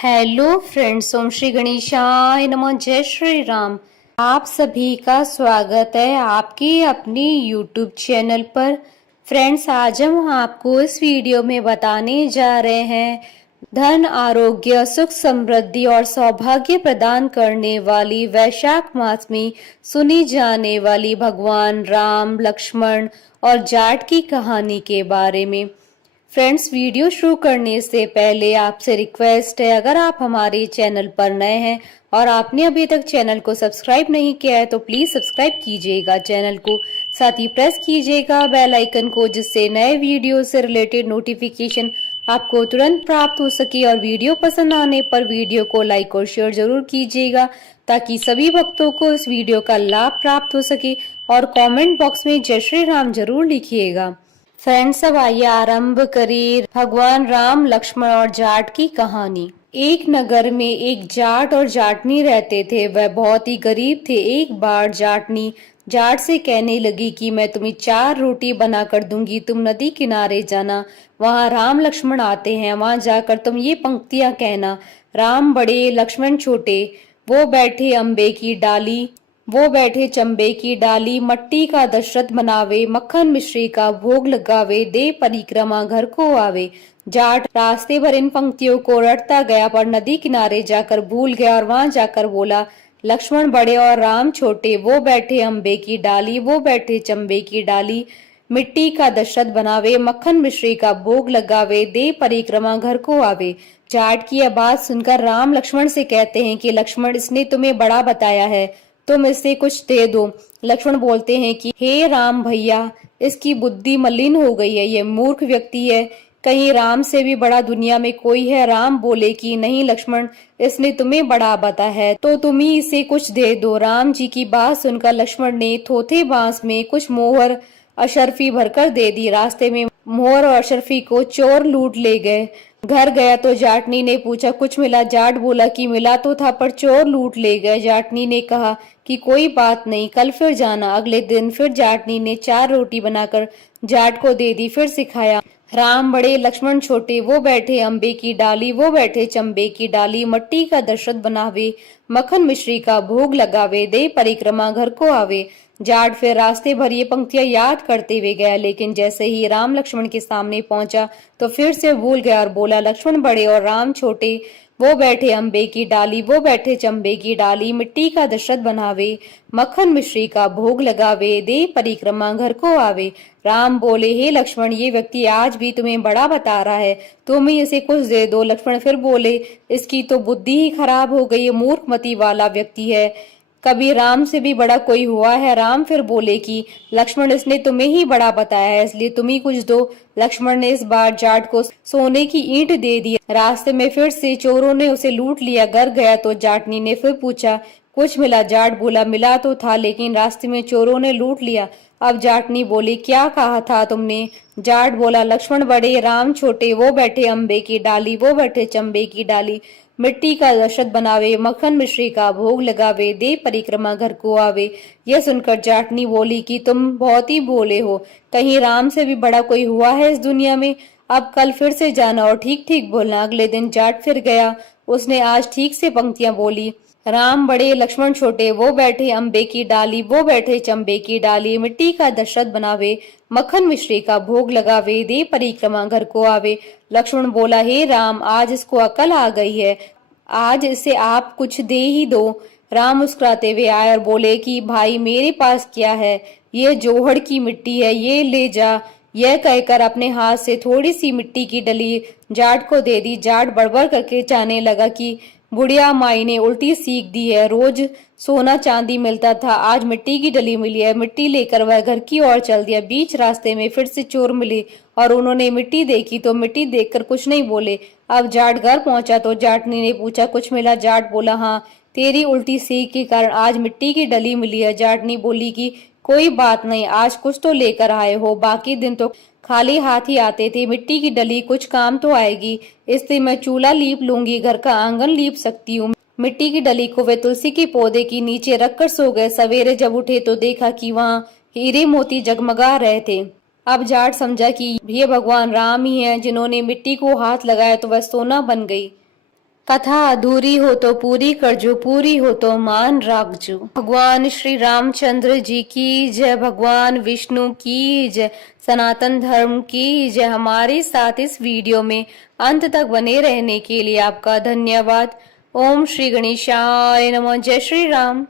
Hello friends, ओम श्री गणेशाय नमः। जय श्री राम। आप सभी का स्वागत है आपके अपने यूट्यूब चैनल पर। फ्रेंड्स, आज हम आपको इस वीडियो में बताने जा रहे हैं धन, आरोग्य, सुख, समृद्धि और सौभाग्य प्रदान करने वाली वैशाख मास में सुनी जाने वाली भगवान राम, लक्ष्मण और जाट की कहानी के बारे में। फ्रेंड्स, वीडियो शुरू करने से पहले आपसे रिक्वेस्ट है, अगर आप हमारे चैनल पर नए हैं और आपने अभी तक चैनल को सब्सक्राइब नहीं किया है तो प्लीज सब्सक्राइब कीजिएगा चैनल को। साथ ही प्रेस कीजिएगा बेल आइकन को, जिससे नए वीडियो से रिलेटेड नोटिफिकेशन आपको तुरंत प्राप्त हो सके। और वीडियो पसंद आने पर वीडियो को लाइक और शेयर जरूर कीजिएगा, ताकि सभी भक्तों को इस वीडियो का लाभ प्राप्त हो सके। और कमेंट बॉक्स में जय श्री राम जरूर लिखिएगा। फ्रेंड्स, अब आइए आरंभ करिए भगवान राम, लक्ष्मण और जाट की कहानी। एक नगर में एक जाट और जाटनी रहते थे। वह बहुत ही गरीब थे। एक बार जाटनी जाट से कहने लगी कि मैं तुम्हें 4 रोटी बना कर दूंगी, तुम नदी किनारे जाना, वहाँ राम लक्ष्मण आते हैं, वहाँ जाकर तुम ये पंक्तियां कहना। राम बड़े, लक्ष्मण छोटे, वो बैठे अम्बे की डाली, वो बैठे चंबे की डाली, मट्टी का दशरथ बनावे, मक्खन मिश्री का भोग लगावे, दे परिक्रमा घर को आवे। जाट रास्ते भर इन पंक्तियों को रटता गया, पर नदी किनारे जाकर भूल गया और वहां जाकर बोला, लक्ष्मण बड़े और राम छोटे, वो बैठे अम्बे की डाली, वो बैठे चंबे की डाली, मिट्टी का दशरथ बनावे, मक्खन मिश्री का भोग लगावे, दे परिक्रमा घर को आवे। जाट की यह बात सुनकर राम लक्ष्मण से कहते हैं कि लक्ष्मण, इसने तुम्हें बड़ा बताया है, तुम इससे कुछ दे दो। लक्ष्मण बोलते हैं कि हे राम भैया, इसकी बुद्धि मलिन हो गई है, ये मूर्ख व्यक्ति है, कहीं राम से भी बड़ा दुनिया में कोई है। राम बोले कि नहीं लक्ष्मण, इसने तुम्हें बड़ा बताया है तो तुम ही इसे कुछ दे दो। राम जी की बात सुनकर लक्ष्मण ने थोथे बांस में कुछ मोहर अशर्फी भरकर दे दी। रास्ते में मोहर और अशर्फी को चोर लूट ले गए। घर गया तो जाटनी ने पूछा, कुछ मिला? जाट बोला कि मिला तो था, पर चोर लूट ले गए। जाटनी ने कहा कि कोई बात नहीं, कल फिर जाना। अगले दिन फिर जाटनी ने 4 रोटी बनाकर जाट को दे दी। फिर सिखाया, राम बड़े, लक्ष्मण छोटे, वो बैठे अम्बे की डाली, वो बैठे चंबे की डाली, मट्टी का दशरथ बनावे, मक्खन मिश्री का भोग लगावे, दे परिक्रमा घर को आवे। जाट फिर रास्ते भर ये पंक्तियां याद करते हुए गया, लेकिन जैसे ही राम लक्ष्मण के सामने पहुंचा तो फिर से भूल गया और बोला, लक्ष्मण बड़े और राम छोटे, वो बैठे अम्बे की डाली, वो बैठे चंबे की डाली, मिट्टी का दशरथ बनावे, मक्खन मिश्री का भोग लगावे, दे परिक्रमा घर को आवे। राम बोले, हे लक्ष्मण, ये व्यक्ति आज भी तुम्हें बड़ा बता रहा है, तुम ही इसे कुछ दे दो। लक्ष्मण फिर बोले, इसकी तो बुद्धि ही खराब हो गई, मूर्खमती वाला व्यक्ति है, कभी राम से भी बड़ा कोई हुआ है? राम फिर बोले कि लक्ष्मण, इसने तुम्हें ही बड़ा बताया है, इसलिए तुम ही कुछ दो। लक्ष्मण ने इस बार जाट को सोने की ईंट दे दी। रास्ते में फिर से चोरों ने उसे लूट लिया। घर गया तो जाटनी ने फिर पूछा, कुछ मिला? जाट बोला, मिला तो था, लेकिन रास्ते में चोरों ने लूट लिया। अब जाटनी बोली, क्या कहा था तुमने? जाट बोला, लक्ष्मण बड़े, राम छोटे, वो बैठे अम्बे की डाली, वो बैठे चंबे की डाली, मिट्टी का दशरथ बनावे, मक्खन मिश्री का भोग लगावे, दे परिक्रमा घर को आवे। यह सुनकर जाटनी बोली कि तुम बहुत ही बोले हो, कहीं राम से भी बड़ा कोई हुआ है इस दुनिया में? अब कल फिर से जाना और ठीक ठीक बोलना। अगले दिन जाट फिर गया। उसने आज ठीक से पंक्तियां बोली, राम बड़े, लक्ष्मण छोटे, वो बैठे अम्बे की डाली, वो बैठे चंबे की डाली, मिट्टी का दशरथ बनावे, मक्खन मिश्री का भोग लगावे, दे परिक्रमा घर को आवे। लक्ष्मण बोला, हे राम, आज इसको अकल आ गई है, आज इसे आप कुछ दे ही दो। राम मुस्कुराते हुए आए और बोले कि भाई, मेरे पास क्या है, ये जोहड़ की मिट्टी है, ये ले जा। यह कहकर अपने हाथ से थोड़ी सी मिट्टी की डली जाट को दे दी। जाट बड़बड़ करके चाहने लगा कि बुढ़िया माई ने उल्टी सीख दी है, रोज सोना चांदी मिलता था, आज मिट्टी की डली मिली है। मिट्टी लेकर वह घर की ओर चल दिया। बीच रास्ते में फिर से चोर मिले और उन्होंने मिट्टी देखी तो मिट्टी देखकर कुछ नहीं बोले। अब जाट घर पहुंचा तो जाटनी ने पूछा, कुछ मिला? जाट बोला, हाँ, तेरी उल्टी सीख के कारण आज मिट्टी की डली मिली है। जाटनी बोली कि कोई बात नहीं, आज कुछ तो लेकर आए हो, बाकी दिन तो खाली हाथ ही आते थे, मिट्टी की डली कुछ काम तो आएगी। इससे मैं चूल्हा लीप लूंगी, घर का आंगन लीप सकती हूँ। मिट्टी की डली को वे तुलसी के पौधे के नीचे रखकर सो गए। सवेरे जब उठे तो देखा कि वहाँ हीरे मोती जगमगा रहे थे। अब जाट समझा कि ये भगवान राम ही हैं, जिन्होंने मिट्टी को हाथ लगाया तो वह सोना बन गई। कथा अधूरी हो तो पूरी करजो, पूरी हो तो मान राखजो। भगवान श्री रामचंद्र जी की जय, भगवान विष्णु की जय, सनातन धर्म की जय। हमारे साथ इस वीडियो में अंत तक बने रहने के लिए आपका धन्यवाद। ओम श्री गणेशाय नमः। जय श्री राम।